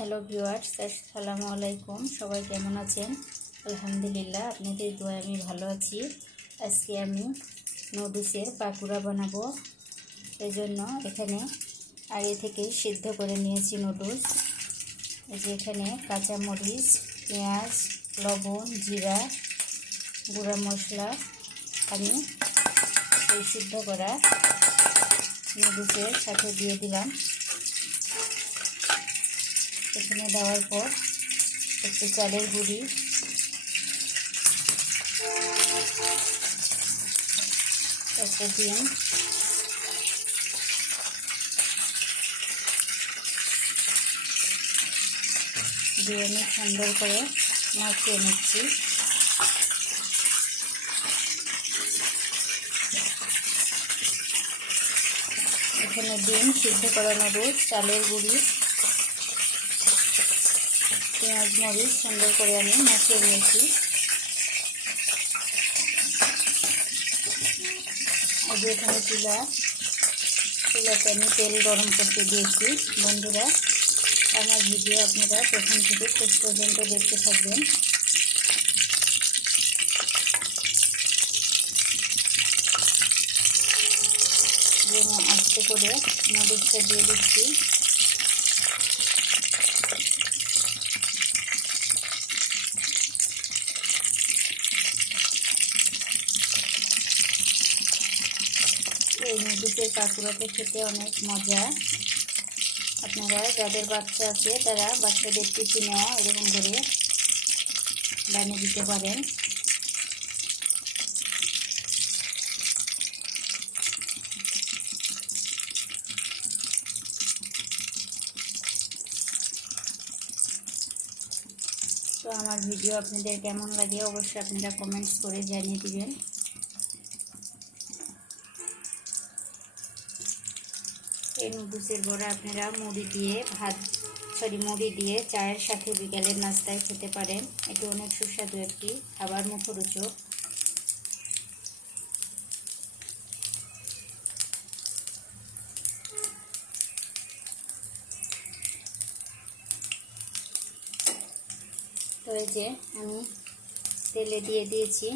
Hello viewers, আসসালামু আলাইকুম। সবাই কেমন আছেন? আলহামদুলিল্লাহ, আপনাদের দোয়া আমি ভালো আছি। আজকে আমি নুডলসের পাকুড়া বানাবো। এই জন্য এখানে আগে থেকেই সিদ্ধ করে নিয়েছি নুডলস। এই যে এখানে কাঁচামরিচ, পেঁয়াজ, লবণ, জিরা, গুঁড়া মশলা আমি এই সিদ্ধ করা নুডলসের সাথে দিয়ে দিলাম। এখানে দেওয়ার পর একটু চালের গুঁড়ি। একটা ডিম। দিয়ে আমি সুন্দর করে মাখিয়ে নিচ্ছি। এখানে ডিম সিদ্ধ করা নুডলস চালের গুঁড়ি। পেঁয়াজ, মরিচ সুন্দর করে আমি মাখিয়ে নিয়েছি। যে এখানে চুলা, চুলাতে আমি তেল গরম করতে দিয়েছি। বন্ধুরা, আমার ভিডিও আপনারা প্রথম থেকে শেষ পর্যন্ত দেখতে থাকবেন। আস্তে করে নুডলসটা দিয়ে দিচ্ছি। এই নুডলসের খেতে অনেক মজা। আপনারা যাদের বাচ্চা আছে, তারা বাচ্চাদের টিফিনেও এরকম করে বানিয়ে দিতে পারেন। তো আমার ভিডিও আপনাদের কেমন লাগে অবশ্যই আপনারা কমেন্টস করে জানিয়ে দিবেন। এই নুডলসের বড়া আপনারা মুড়ি দিয়ে, ভাত সরি মুড়ি দিয়ে চায়ের সাথে বিকালের নাস্তায় খেতে পারেন। এটি অনেক সুস্বাদু একটি খাবার, মুখরোচক। তো এই যে আমি তেলে দিয়ে দিয়েছি।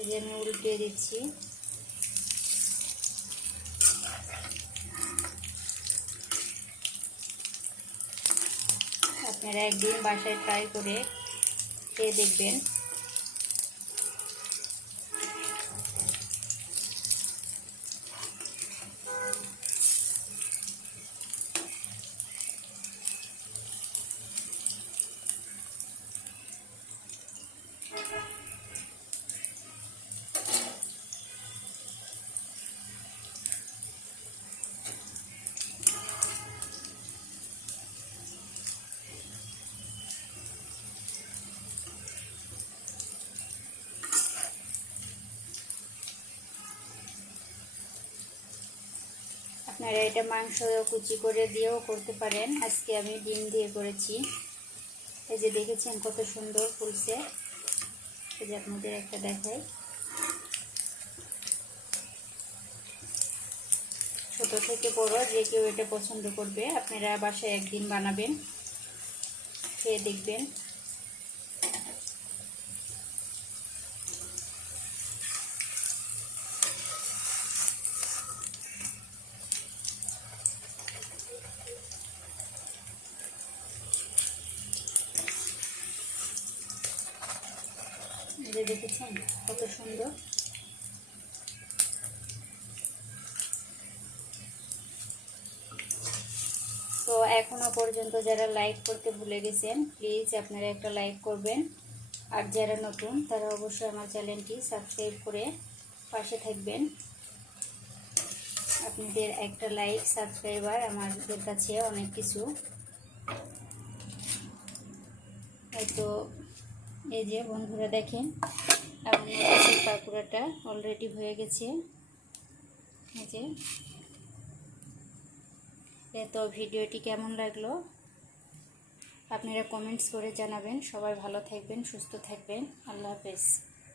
এই যে আমি উল্টে দিচ্ছি। আপনারা একদিন বাসায় ট্রাই করে খেয়ে দেখবেন। আপনারা এটা মাংস কুচি করে দিয়েও করতে পারেন। আজকে আমি ডিম দিয়ে করেছি। এই যে দেখেছেন কত সুন্দর ফুলছে। এই যে আপনাদের একটা দেখাই। ছোট থেকে বড় যে কেউ এটা পছন্দ করবে, আপনারা বাসায় একদিন বানাবেন। খেয়ে দেখবেন। যে দেখেছেন? কত সুন্দর। তো এখনও পর্যন্ত যারা লাইক করতে ভুলে গেছেন প্লিজ আপনারা একটা লাইক করবেন। আর যারা নতুন, তারা অবশ্যই আমার চ্যানেলটি সাবস্ক্রাইব করে পাশে থাকবেন। আপনাদের একটা লাইক সাবস্ক্রাইবার আমাদের কাছে অনেক কিছু। হয়তো এই যে বন্ধুরা দেখেন কাছে পাকুড়াটা অলরেডি হয়ে গেছে। এই যে। তো ভিডিওটি কেমন লাগল? আপনারা কমেন্টস করে জানাবেন। সবাই ভালো থাকবেন, সুস্থ থাকবেন। আল্লাহ হাফেজ।